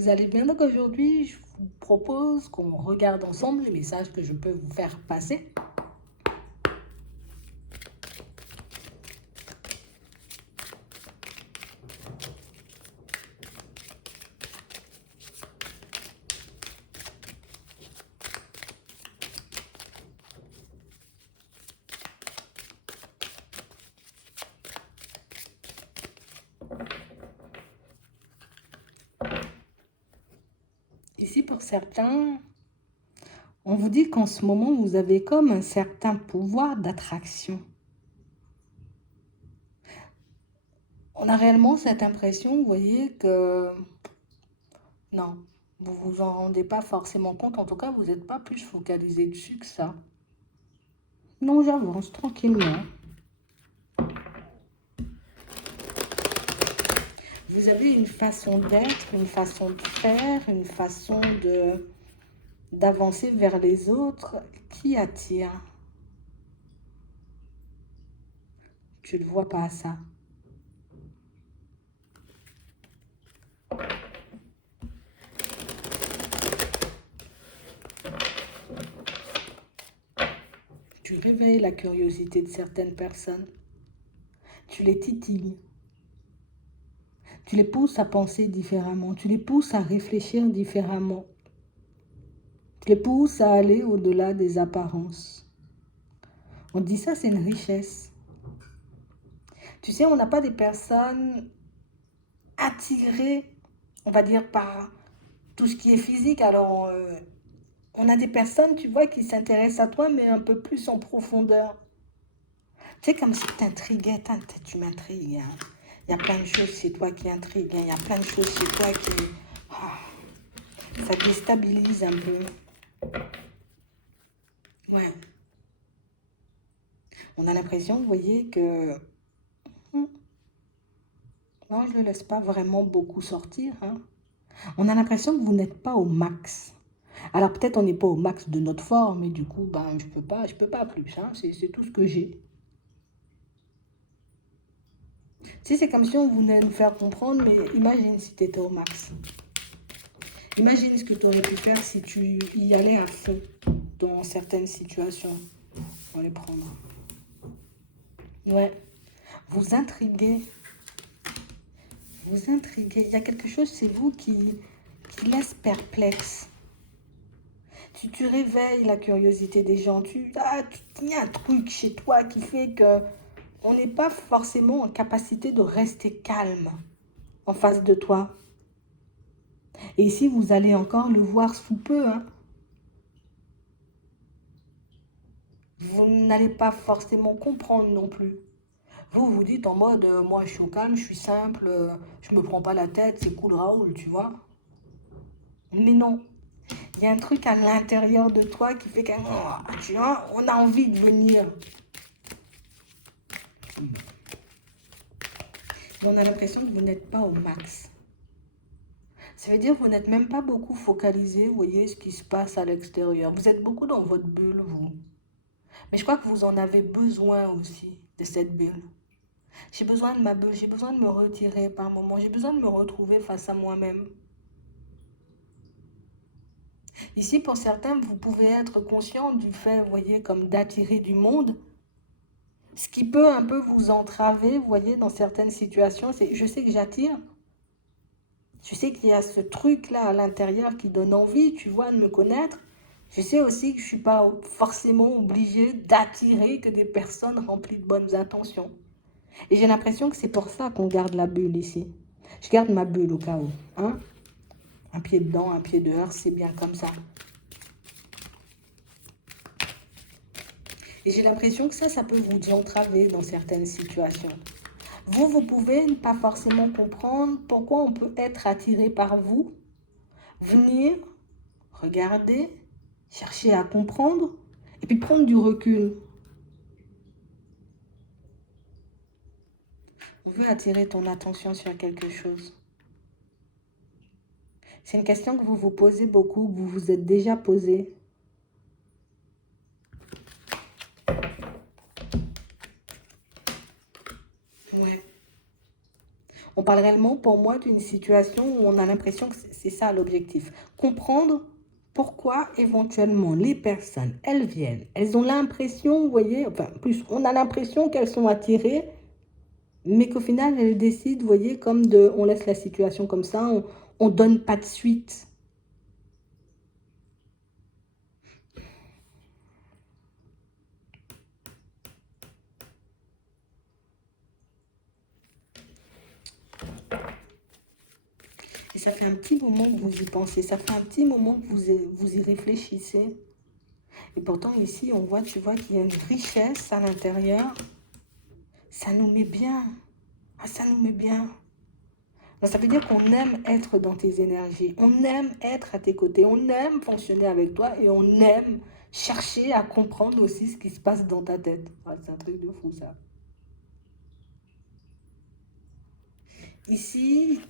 vous allez bien. Donc aujourd'hui, je vous propose qu'on regarde ensemble les messages que je peux vous faire passer. Ici, pour certains, on vous dit qu'en ce moment, vous avez comme un certain pouvoir d'attraction. On a réellement cette impression, vous voyez, que non, vous vous en rendez pas forcément compte. En tout cas, vous n'êtes pas plus focalisé dessus que ça. Non, j'avance tranquillement. Vous avez une façon d'être, une façon de faire, une façon d'avancer vers les autres qui attire. Tu ne le vois pas ça. Tu réveilles la curiosité de certaines personnes. Tu les titilles. Tu les pousses à penser différemment. Tu les pousses à réfléchir différemment. Tu les pousses à aller au-delà des apparences. On dit ça, c'est une richesse. Tu sais, on n'a pas des personnes attirées, on va dire, par tout ce qui est physique. Alors, on a des personnes, tu vois, qui s'intéressent à toi, mais un peu plus en profondeur. Tu sais, comme si tu t'intriguais, tu m'intrigues. Hein. Il y a plein de choses chez toi qui intriguent. Hein. Il y a plein de choses chez toi qui... ça déstabilise un peu. Ouais. On a l'impression, vous voyez, que... non, je ne le laisse pas vraiment beaucoup sortir. Hein. On a l'impression que vous n'êtes pas au max. Alors peut-être on n'est pas au max de notre forme, et du coup, ben, je peux pas plus. Hein. C'est tout ce que j'ai. Si c'est comme si on voulait nous faire comprendre, mais imagine si tu étais au max. Imagine ce que tu aurais pu faire si tu y allais à fond dans certaines situations. On va les prendre. Ouais. Vous intriguez. Vous intriguez. Il y a quelque chose chez vous qui laisse perplexe. Tu réveilles la curiosité des gens. Il y a un truc chez toi qui fait que on n'est pas forcément en capacité de rester calme en face de toi. Et ici, vous allez encore le voir sous peu. Hein. Vous n'allez pas forcément comprendre non plus. Vous, vous dites en mode, moi je suis au calme, je suis simple, je me prends pas la tête, c'est cool Raoul, tu vois. Mais non, il y a un truc à l'intérieur de toi qui fait que, tu vois, on a envie de venir. Et on a l'impression que vous n'êtes pas au max. Ça veut dire que vous n'êtes même pas beaucoup focalisé, vous voyez ce qui se passe à l'extérieur. Vous êtes beaucoup dans votre bulle, vous. Mais je crois que vous en avez besoin aussi de cette bulle. J'ai besoin de ma bulle, j'ai besoin de me retirer par moments, j'ai besoin de me retrouver face à moi-même. Ici, pour certains, vous pouvez être conscient du fait, vous voyez, comme d'attirer du monde, ce qui peut un peu vous entraver, vous voyez, dans certaines situations. C'est, je sais que j'attire, je sais qu'il y a ce truc-là à l'intérieur qui donne envie, tu vois, de me connaître. Je sais aussi que je ne suis pas forcément obligée d'attirer que des personnes remplies de bonnes intentions. Et j'ai l'impression que c'est pour ça qu'on garde la bulle ici. Je garde ma bulle au cas où. Hein? Un pied dedans, un pied dehors, c'est bien comme ça. Et j'ai l'impression que ça peut vous entraver dans certaines situations. Vous pouvez ne pas forcément comprendre pourquoi on peut être attiré par vous, venir, regarder, chercher à comprendre, et puis prendre du recul. On veut attirer ton attention sur quelque chose. C'est une question que vous vous posez beaucoup, que vous vous êtes déjà posée. Ouais. On parle réellement pour moi d'une situation où on a l'impression que c'est ça l'objectif. Comprendre pourquoi éventuellement les personnes, elles viennent. Elles ont l'impression, vous voyez, enfin plus, on a l'impression qu'elles sont attirées, mais qu'au final, elles décident, vous voyez, comme de, on laisse la situation comme ça, on donne pas de suite. Et ça fait un petit moment que vous y pensez, ça fait un petit moment que vous y réfléchissez. Et pourtant, ici, on voit, tu vois, qu'il y a une richesse à l'intérieur. Ça nous met bien. Ah, ça nous met bien. Donc, ça veut dire qu'on aime être dans tes énergies. On aime être à tes côtés. On aime fonctionner avec toi et on aime chercher à comprendre aussi ce qui se passe dans ta tête. Ah, c'est un truc de fou, ça. Ici,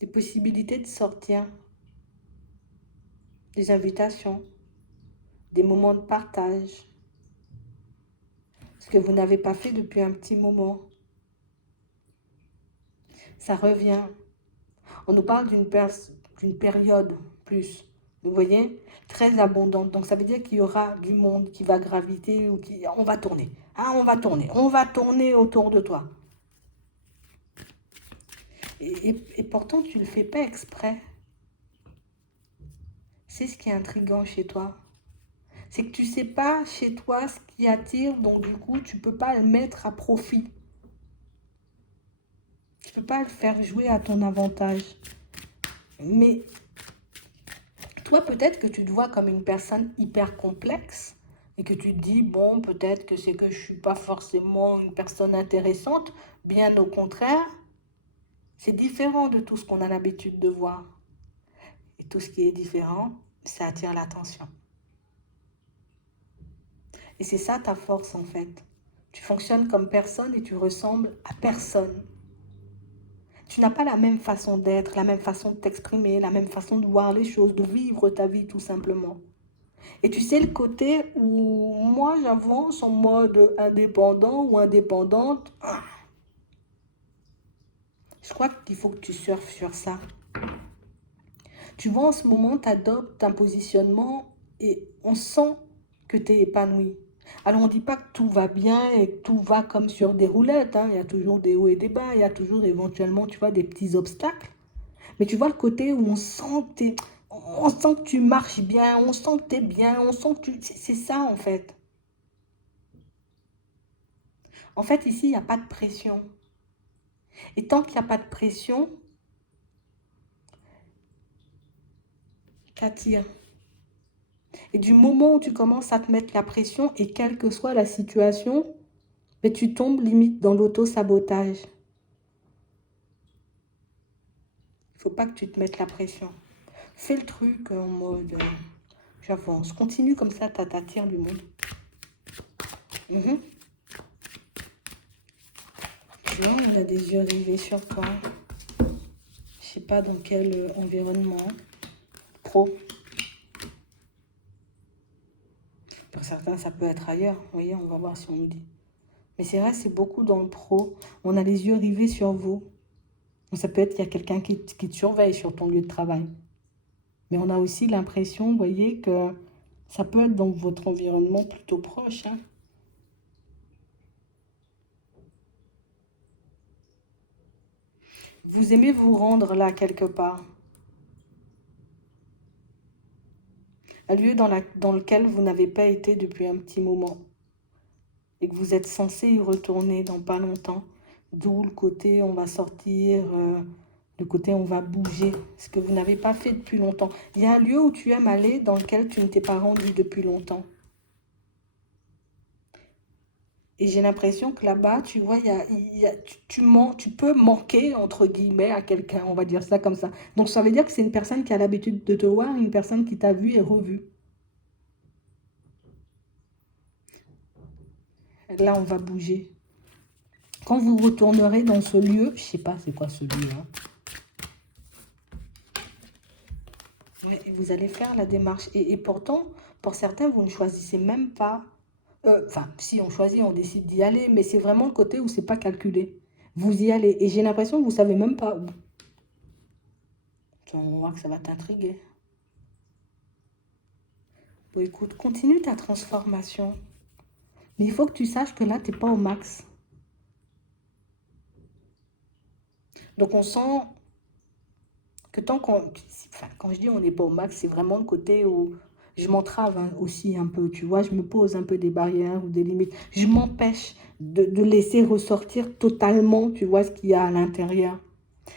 des possibilités de sortir, des invitations, des moments de partage, ce que vous n'avez pas fait depuis un petit moment. Ça revient. On nous parle d'une période plus, vous voyez, très abondante. Donc ça veut dire qu'il y aura du monde qui va graviter ou qui... On va tourner. Hein, on va tourner autour de toi. Et pourtant, tu ne le fais pas exprès. C'est ce qui est intriguant chez toi. C'est que tu ne sais pas chez toi ce qui attire, donc du coup, tu ne peux pas le mettre à profit. Tu ne peux pas le faire jouer à ton avantage. Mais toi, peut-être que tu te vois comme une personne hyper complexe et que tu te dis, bon, peut-être que c'est que je ne suis pas forcément une personne intéressante. Bien au contraire, c'est différent de tout ce qu'on a l'habitude de voir. Et tout ce qui est différent, ça attire l'attention. Et c'est ça ta force en fait. Tu fonctionnes comme personne et tu ressembles à personne. Tu n'as pas la même façon d'être, la même façon de t'exprimer, la même façon de voir les choses, de vivre ta vie tout simplement. Et tu sais le côté où moi j'avance en mode indépendant ou indépendante, je crois qu'il faut que tu surfes sur ça. Tu vois en ce moment tu adoptes un positionnement et on sent que tu es épanoui. Alors on ne dit pas que tout va bien et que tout va comme sur des roulettes, hein. Il y a toujours des hauts et des bas, il y a toujours éventuellement tu vois des petits obstacles. Mais tu vois le côté où on sent que tu marches bien, on sent que tu es bien, on sent que tu... C'est ça en fait. En fait, ici, il n'y a pas de pression. Et tant qu'il n'y a pas de pression, t'attires. Et du moment où tu commences à te mettre la pression, et quelle que soit la situation, mais tu tombes limite dans l'auto-sabotage. Il ne faut pas que tu te mettes la pression. Fais le truc en mode j'avance. Continue comme ça, t'attires du monde. Tu vois, il a des yeux rivés sur toi. Je sais pas dans quel environnement. Pro. Pour certains, ça peut être ailleurs. Vous voyez, on va voir si on nous dit. Mais c'est vrai, c'est beaucoup dans le pro. On a les yeux rivés sur vous. Donc ça peut être qu'il y a quelqu'un qui te surveille sur ton lieu de travail. Mais on a aussi l'impression, vous voyez, que ça peut être dans votre environnement plutôt proche. Hein. Vous aimez vous rendre là quelque part. Un lieu dans lequel vous n'avez pas été depuis un petit moment. Et que vous êtes censé y retourner dans pas longtemps. D'où le côté on va sortir, le côté on va bouger. Ce que vous n'avez pas fait depuis longtemps. Il y a un lieu où tu aimes aller dans lequel tu ne t'es pas rendu depuis longtemps. Et j'ai l'impression que là-bas, tu vois, tu peux manquer, entre guillemets, à quelqu'un, on va dire ça comme ça. Donc ça veut dire que c'est une personne qui a l'habitude de te voir, une personne qui t'a vu et revu. Et là, on va bouger. Quand vous retournerez dans ce lieu, je sais pas c'est quoi ce lieu, hein. Ouais, et vous allez faire la démarche. Et pourtant, pour certains, vous ne choisissez même pas Enfin, si on choisit, on décide d'y aller, mais c'est vraiment le côté où c'est pas calculé. Vous y allez et j'ai l'impression que vous savez même pas où. On va voir que ça va t'intriguer. Bon, écoute, continue ta transformation. Mais il faut que tu saches que là, tu n'es pas au max. Donc, on sent que tant qu'on... Enfin, quand je dis on n'est pas au max, c'est vraiment le côté où je m'entrave hein, aussi un peu, tu vois. Je me pose un peu des barrières ou des limites. Je m'empêche de laisser ressortir totalement, tu vois, ce qu'il y a à l'intérieur.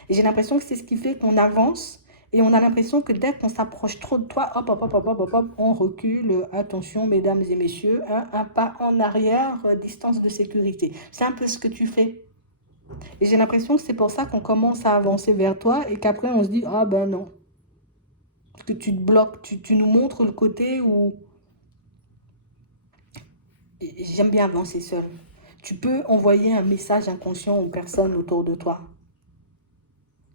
Et j'ai l'impression que c'est ce qui fait qu'on avance et on a l'impression que dès qu'on s'approche trop de toi, hop, hop, hop, hop, hop, hop, hop, on recule. Attention, mesdames et messieurs, hein, un pas en arrière, distance de sécurité. C'est un peu ce que tu fais. Et j'ai l'impression que c'est pour ça qu'on commence à avancer vers toi et qu'après on se dit, ah ben non. Parce que tu te bloques, tu nous montres le côté où j'aime bien avancer seul. Tu peux envoyer un message inconscient aux personnes autour de toi.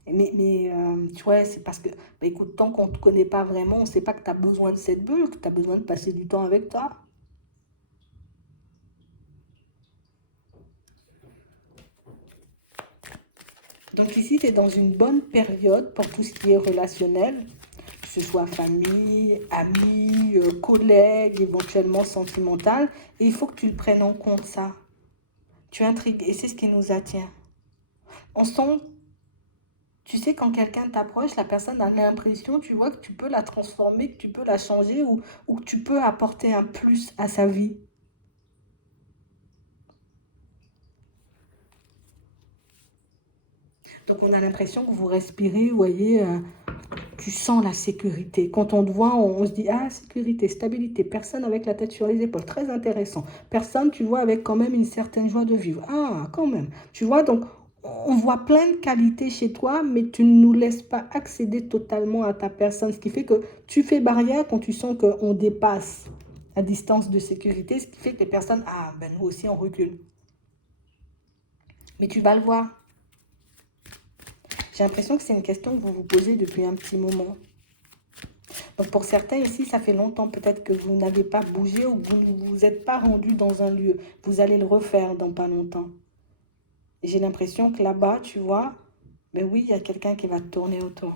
Mais tu vois, c'est parce que, bah, écoute, tant qu'on ne te connaît pas vraiment, on ne sait pas que tu as besoin de cette bulle, que tu as besoin de passer du temps avec toi. Donc ici, tu es dans une bonne période pour tout ce qui est relationnel, que ce soit famille, amis, collègues, éventuellement sentimental. Et il faut que tu le prennes en compte, ça. Tu intrigues et c'est ce qui nous attire. On sent, tu sais, quand quelqu'un t'approche, la personne a l'impression, tu vois, que tu peux la transformer, que tu peux la changer ou que tu peux apporter un plus à sa vie. Donc on a l'impression que vous respirez, vous voyez, tu sens la sécurité. Quand on te voit, on se dit, ah, sécurité, stabilité, personne avec la tête sur les épaules, très intéressant. Personne, tu vois, avec quand même une certaine joie de vivre. Ah, quand même. Tu vois, donc on voit plein de qualités chez toi, mais tu ne nous laisses pas accéder totalement à ta personne, ce qui fait que tu fais barrière quand tu sens qu'on dépasse la distance de sécurité, ce qui fait que les personnes, ah, ben nous aussi, on recule. Mais tu vas le voir. J'ai l'impression que c'est une question que vous vous posez depuis un petit moment. Donc pour certains ici, ça fait longtemps peut-être que vous n'avez pas bougé ou que vous ne vous êtes pas rendu dans un lieu. Vous allez le refaire dans pas longtemps. Et j'ai l'impression que là-bas, tu vois, ben oui, il y a quelqu'un qui va te tourner autour.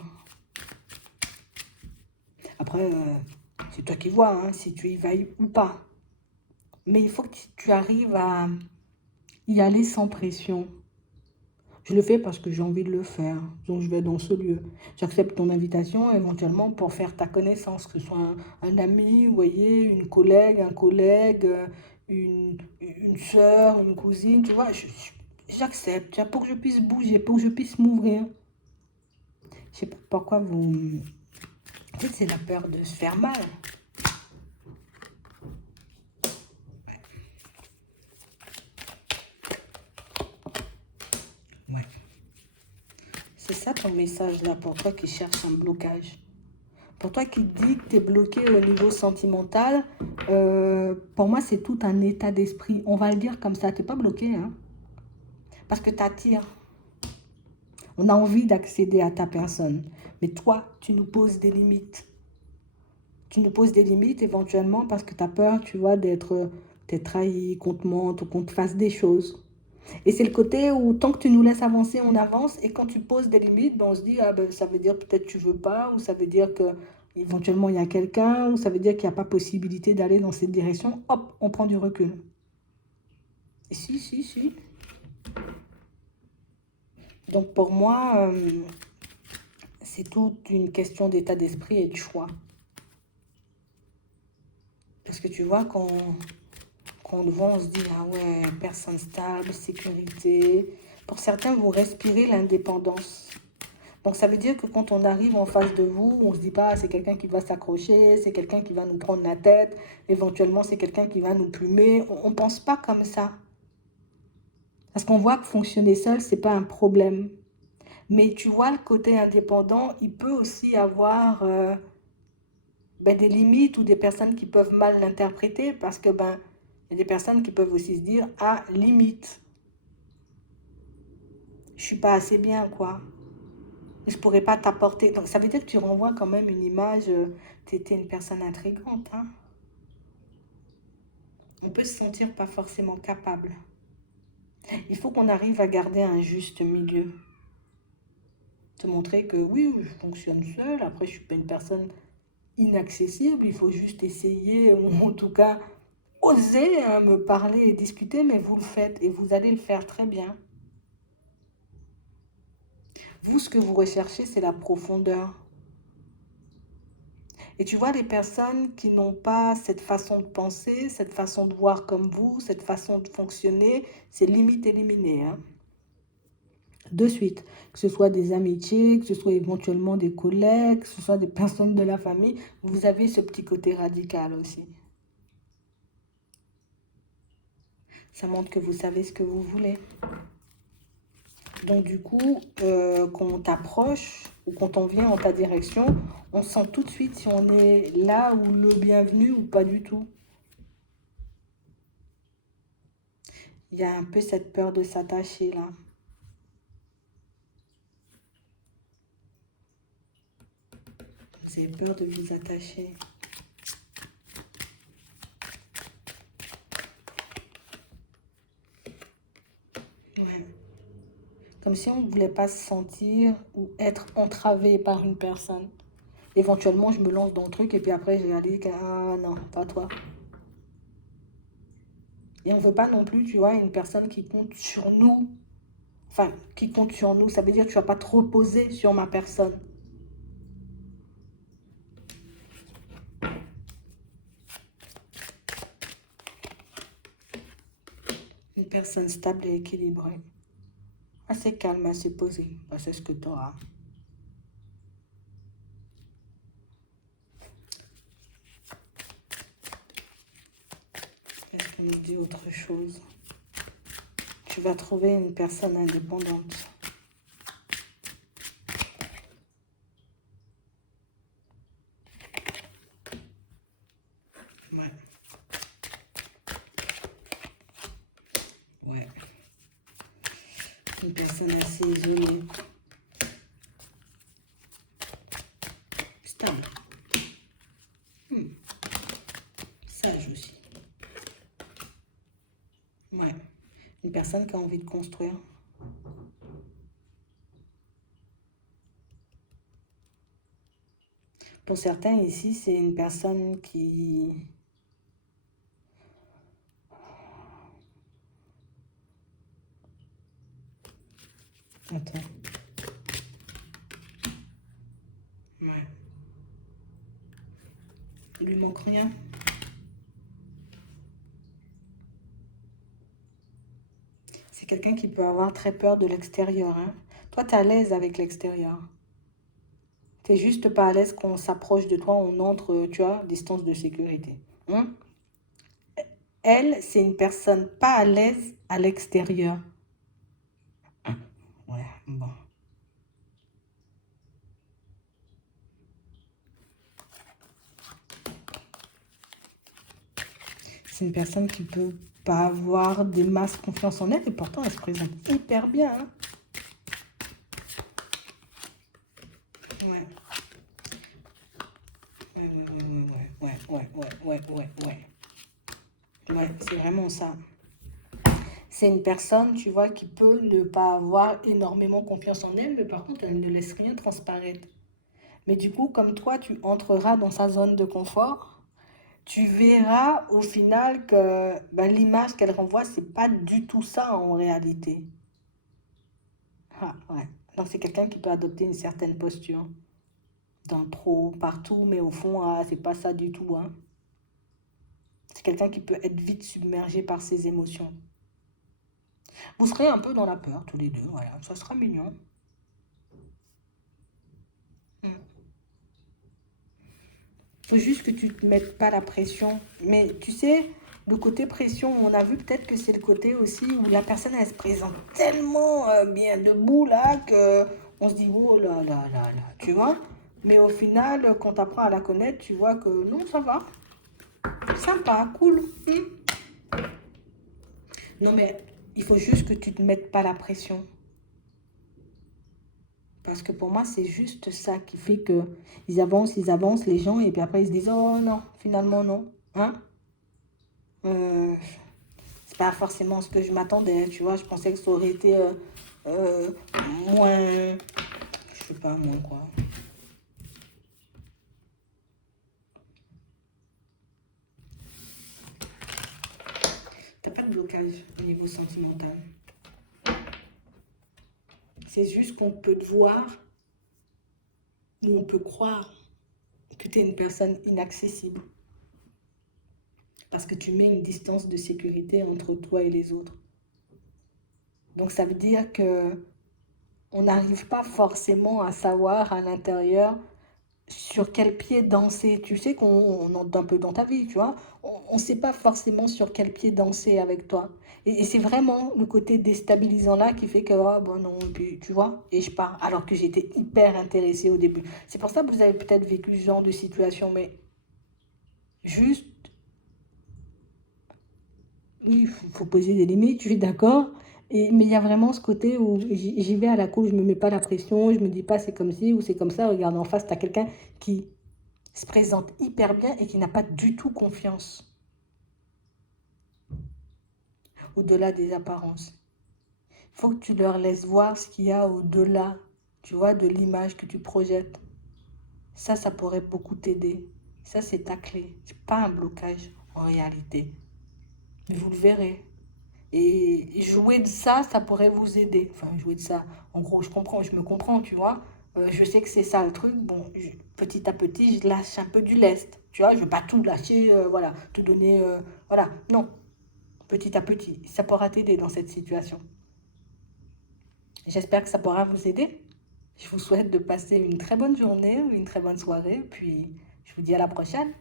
Après, c'est toi qui vois hein, si tu y vas ou pas. Mais il faut que tu arrives à y aller sans pression. Je le fais parce que j'ai envie de le faire. Donc, je vais dans ce lieu. J'accepte ton invitation éventuellement pour faire ta connaissance, que ce soit un ami, vous voyez, une collègue, un collègue, une soeur, une cousine, tu vois. J'accepte pour que je puisse bouger, pour que je puisse m'ouvrir. Je sais pas pourquoi vous... En fait, c'est la peur de se faire mal. Ouais. C'est ça ton message là pour toi qui cherche un blocage. Pour toi qui dis que tu es bloqué au niveau sentimental, pour moi, c'est tout un état d'esprit. On va le dire comme ça, tu n'es pas bloqué, hein, parce que tu attires. On a envie d'accéder à ta personne. Mais toi, tu nous poses des limites. Tu nous poses des limites éventuellement parce que tu as peur, tu vois, d'être trahi, qu'on te mente ou qu'on te fasse des choses. Et c'est le côté où tant que tu nous laisses avancer, on avance. Et quand tu poses des limites, ben on se dit, ah ben, ça veut dire peut-être tu veux pas, ou ça veut dire que éventuellement il y a quelqu'un, ou ça veut dire qu'il n'y a pas possibilité d'aller dans cette direction. Hop, on prend du recul. Et si, si, si. Donc pour moi, c'est toute une question d'état d'esprit et de choix. Parce que tu vois, quand on le voit, on se dit, ah ouais, personne stable, sécurité. Pour certains, vous respirez l'indépendance. Donc ça veut dire que quand on arrive en face de vous, on ne se dit pas c'est quelqu'un qui va s'accrocher, c'est quelqu'un qui va nous prendre la tête, éventuellement c'est quelqu'un qui va nous plumer. On ne pense pas comme ça. Parce qu'on voit que fonctionner seul, ce n'est pas un problème. Mais tu vois, le côté indépendant, il peut aussi avoir des limites ou des personnes qui peuvent mal l'interpréter parce que il y a des personnes qui peuvent aussi se dire, ah, limite, je suis pas assez bien, quoi. Je pourrais pas t'apporter. Donc ça veut dire que tu renvoies quand même une image, tu étais une personne intrigante, hein. On peut se sentir pas forcément capable. Il faut qu'on arrive à garder un juste milieu. Te montrer que oui, je fonctionne seule. Après, je suis pas une personne inaccessible. Il faut juste essayer, ou en tout cas, oser hein, me parler et discuter, mais vous le faites et vous allez le faire très bien. Vous, ce que vous recherchez, c'est la profondeur. Et tu vois, les personnes qui n'ont pas cette façon de penser, cette façon de voir comme vous, cette façon de fonctionner, c'est limite éliminé. Hein. De suite, que ce soit des amitiés, que ce soit éventuellement des collègues, que ce soit des personnes de la famille, vous avez ce petit côté radical aussi. Ça montre que vous savez ce que vous voulez. Donc du coup, quand on t'approche ou quand on vient en ta direction, on sent tout de suite si on est là ou le bienvenu ou pas du tout. Il y a un peu cette peur de s'attacher là. Vous avez peur de vous attacher. Ouais. Comme si on ne voulait pas se sentir ou être entravé par une personne. Éventuellement, je me lance dans le truc et puis après, je réalise que, ah non, pas toi. Et on ne veut pas non plus, tu vois, une personne qui compte sur nous. Enfin, qui compte sur nous, ça veut dire que tu ne vas pas trop poser sur ma personne. Une personne stable et équilibrée. Assez calme, assez posée. Bah, c'est ce que tu auras. Est-ce qu'on nous dit autre chose? Tu vas trouver une personne indépendante. Ouais. Ouais. Une personne assez isolée. Stable. Sage aussi. Ouais. Une personne qui a envie de construire. Pour certains ici, c'est une personne qui... Attends. Ouais. Il lui manque rien. C'est quelqu'un qui peut avoir très peur de l'extérieur. Hein. Toi, tu es à l'aise avec l'extérieur. Tu n'es juste pas à l'aise quand on s'approche de toi, on entre, tu vois, distance de sécurité. Hein. Elle, c'est une personne pas à l'aise à l'extérieur. Ouais, bon. C'est une personne qui peut pas avoir des masses confiance en elle et pourtant elle se présente hyper bien. Hein. Ouais. Ouais, c'est vraiment ça. C'est une personne, tu vois, qui peut ne pas avoir énormément confiance en elle, mais par contre, elle ne laisse rien transparaître. Mais du coup, comme toi, tu entreras dans sa zone de confort, tu verras au final que ben, l'image qu'elle renvoie, c'est pas du tout ça en réalité. Ah, ouais. Donc c'est quelqu'un qui peut adopter une certaine posture dans le pro, partout, mais au fond, ah, c'est pas ça du tout. Hein. C'est quelqu'un qui peut être vite submergé par ses émotions. Vous serez un peu dans la peur tous les deux, voilà, ça sera mignon. Il faut juste que tu ne te mettes pas la pression. Mais tu sais, le côté pression, on a vu peut-être que c'est le côté aussi où la personne, elle se présente tellement bien debout là que on se dit, oh là là là là, tu vois. Mais au final, quand tu apprends à la connaître, tu vois que non, ça va. Sympa, cool. Non, mais il faut juste que tu ne te mettes pas la pression. Parce que pour moi, c'est juste ça qui fait que ils avancent les gens, et puis après ils se disent, oh non, finalement non. Hein? pas forcément ce que je m'attendais, tu vois. Je pensais que ça aurait été euh, moins, je sais pas, moins quoi. T'as pas de blocage au niveau sentimental. C'est juste qu'on peut te voir ou on peut croire que tu es une personne inaccessible parce que tu mets une distance de sécurité entre toi et les autres. Donc ça veut dire que on n'arrive pas forcément à savoir à l'intérieur sur quel pied danser. Tu sais qu'on entre un peu dans ta vie, tu vois. On ne sait pas forcément sur quel pied danser avec toi. Et c'est vraiment le côté déstabilisant là qui fait que, oh, bon non, et puis, tu vois, et je pars. Alors que j'étais hyper intéressée au début. C'est pour ça que vous avez peut-être vécu ce genre de situation, mais juste, oui, faut poser des limites, je suis d'accord. Mais il y a vraiment ce côté où j'y vais à la cool, je me mets pas la pression, je me dis pas c'est comme ci ou c'est comme ça. Regarde, en face, tu as quelqu'un qui se présente hyper bien et qui n'a pas du tout confiance au-delà des apparences. Il faut que tu leur laisses voir ce qu'il y a au-delà, tu vois, de l'image que tu projettes. Ça pourrait beaucoup t'aider. Ça, c'est ta clé. C'est pas un blocage en réalité. Mais vous le verrez. Et jouer de ça, ça pourrait vous aider. Enfin, jouer de ça. En gros, je comprends, je me comprends, tu vois. Je sais que c'est ça le truc. Bon, petit à petit, je lâche un peu du lest. Tu vois, je veux pas tout lâcher, voilà, te donner, voilà. Non, petit à petit. Ça pourra t'aider dans cette situation. J'espère que ça pourra vous aider. Je vous souhaite de passer une très bonne journée, une très bonne soirée, puis je vous dis à la prochaine.